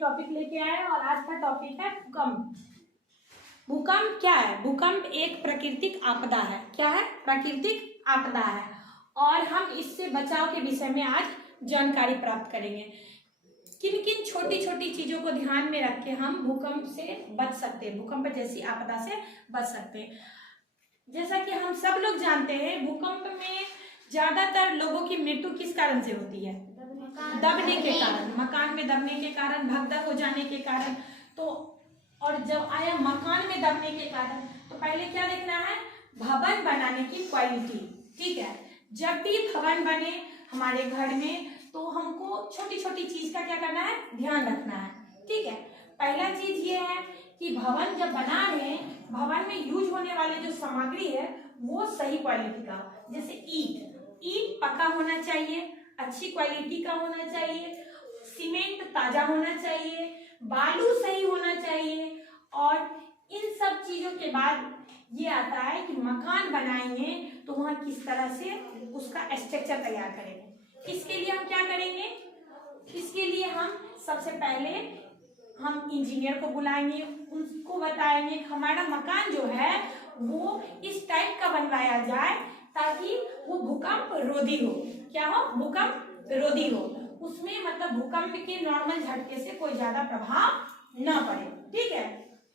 Topic लेके आए और आज का टॉपिक है भूकंप। भूकंप क्या है? भूकंप एक प्राकृतिक आपदा है। क्या है? प्राकृतिक आपदा है और हम इससे बचाव के विषय में आज जानकारी प्राप्त करेंगे। किन किन छोटी छोटी चीजों को ध्यान में रख के हम भूकंप से बच सकते हैं, भूकंप जैसी आपदा से बच सकते हैं। जैसा कि हम सब लोग जानते हैं, भूकंप में ज्यादातर लोगों की मृत्यु किस कारण से होती है? दबने के कारण, मकान में दबने के कारण, भगदड़ हो जाने के कारण। तो और जब आया मकान में दबने के कारण, तो पहले क्या देखना है? भवन बनाने की क्वालिटी। ठीक है, जब भी भवन बने हमारे घर में तो हमको छोटी छोटी चीज का क्या करना है? ध्यान रखना है। ठीक है, पहला चीज ये है कि भवन जब बना रहे हैं, भवन में यूज होने वाले जो सामग्री है वो सही क्वालिटी का, जैसे ईंट पक्का होना चाहिए, अच्छी क्वालिटी का होना चाहिए, सीमेंट ताजा होना चाहिए, बालू सही होना चाहिए। और इन सब चीजों के बाद ये आता है कि मकान बनाएंगे तो वहां किस तरह से उसका स्ट्रक्चर तैयार करेंगे। इसके लिए हम क्या करेंगे? इसके लिए हम सबसे पहले हम इंजीनियर को बुलाएंगे, उनको बताएंगे कि हमारा मकान जो है वो इस टाइप का बनवाया जाए ताकि वो भूकंप रोधी हो। क्या हो? भूकंप रोधी हो। उसमें मतलब भूकंप के नॉर्मल झटके से कोई ज्यादा प्रभाव ना पड़े। ठीक है,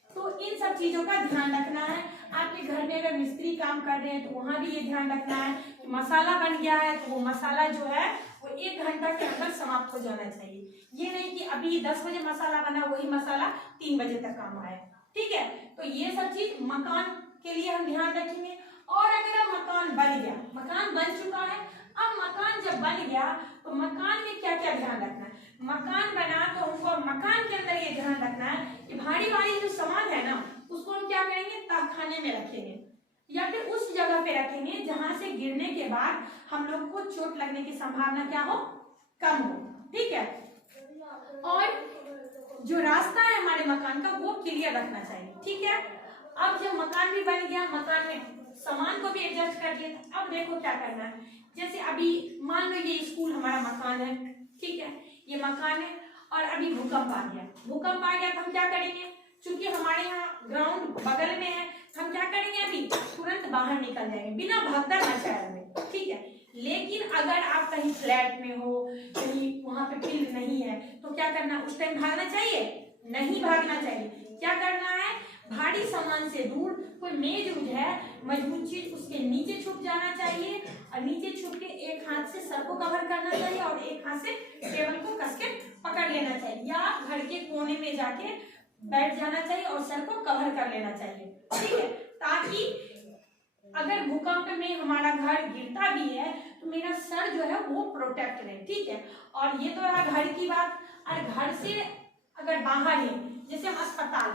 तो इन सब चीजों का ध्यान रखना है। आपके घर में अगर मिस्त्री काम कर रहे हैं तो वहां भी ये ध्यान रखना है कि मसाला बन गया है तो वो मसाला जो है वो 1 घंटा के अंदर समाप्त हो जाना चाहिए। ये नहीं कि अभी 10 बजे मसाला बना, वही मसाला 3 बजे तक काम आए। ठीक है, तो ये सब चीज मकान के लिए हम ध्यान रखेंगे। और अगर मकान बन गया, मकान बन चुका है, अब मकान जब बन गया तो मकान में क्या क्या ध्यान रखना है? मकान बना तो हमको मकान के अंदर ये ध्यान रखना है कि भारी भारी जो सामान है ना उसको हम क्या करेंगे? तहखाने में रखेंगे या फिर उस जगह पे रखेंगे जहां से गिरने के बाद हम लोग को चोट लगने की संभावना क्या हो? कम हो। ठीक है, और जो रास्ता है हमारे मकान का वो क्लियर रखना चाहिए। ठीक है, अब जब मकान भी बन गया, मकान में सामान को भी एडजस्ट कर दिया, अब देखो क्या करना है। जैसे अभी मान लो ये स्कूल हमारा मकान है, ठीक है, ये मकान है और अभी भूकंप आ गया। भूकंप आ गया तो हम क्या करेंगे? क्योंकि हमारे यहाँ ग्राउंड बगल में है, हम क्या करेंगे? अभी तुरंत बाहर निकल जाएंगे बिना भगदड़ मचाए हुए। ठीक है, लेकिन अगर आप कहीं फ्लैट में हो, कहीं वहां पे फील्ड नहीं है तो क्या करना? उस टाइम भागना चाहिए? नहीं भागना चाहिए। क्या करना है? भारी सामान से दूर कोई मेज उज है, मजबूत चीज, उसके नीचे छुप जाना चाहिए और नीचे छुप के एक हाथ से सर को कवर करना चाहिए और एक हाथ से टेबल को कस के पकड़ लेना चाहिए या घर के कोने में जाके बैठ जाना चाहिए और सर को कवर कर लेना चाहिए। ठीक है, ताकि अगर भूकंप में हमारा घर गिरता भी है तो मेरा सर जो है वो प्रोटेक्ट रहे। ठीक है, और ये तो रहा घर की बात। और घर से अगर बाहर है, जैसे हम अस्पताल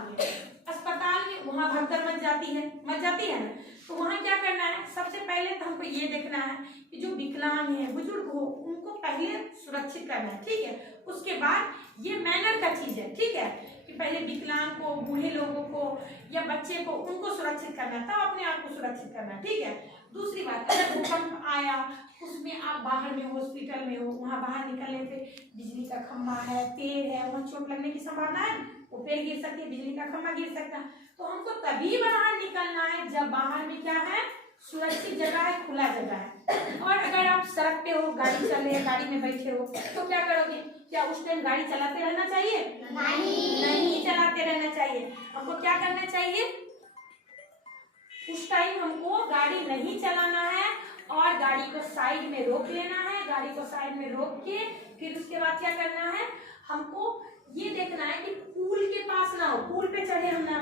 में वहां भगदड़ मच जाती है ना, तो वहां क्या करना है? सबसे पहले तो हमको ये देखना है कि जो विकलांग है, बुजुर्ग हो, उनको पहले सुरक्षित करना है। ठीक है, उसके बाद ये मैनर का चीज है। ठीक है, कि पहले विकलांग को, बूढ़े लोगों को या बच्चे को, उनको सुरक्षित करना है, तब अपने आप को सुरक्षित करना है। ठीक है, दूसरी बात, अगर भूकंप आया उसमें आप बाहर में, हॉस्पिटल में हो, वहां बाहर निकलने पे बिजली का खंभा है, पेड़ है, वहां चोट लगने की संभावना है, वो पेड़ गिर सकती है, बिजली का खंभा गिर सकता है। तो हमको तभी बाहर निकलना है जब बाहर में क्या है? सुरक्षित जगह है, खुला जगह है। और अगर आप सड़क पे हो, गाड़ी चल रही है, गाड़ी में बैठे हो तो क्या करोगे? क्या उस टाइम गाड़ी चलाते रहना चाहिए? नहीं चलाते रहना चाहिए। हमको क्या करना चाहिए? उस टाइम हमको गाड़ी नहीं चलाना है और गाड़ी को साइड में रोक लेना है। गाड़ी को साइड में रोक के फिर उसके बाद क्या करना है? हमको ये देखना है कि पुल के पास ना हो, पुल पे चढ़े हम ना,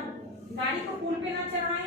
गाड़ी को पुल पे ना चढ़ाएं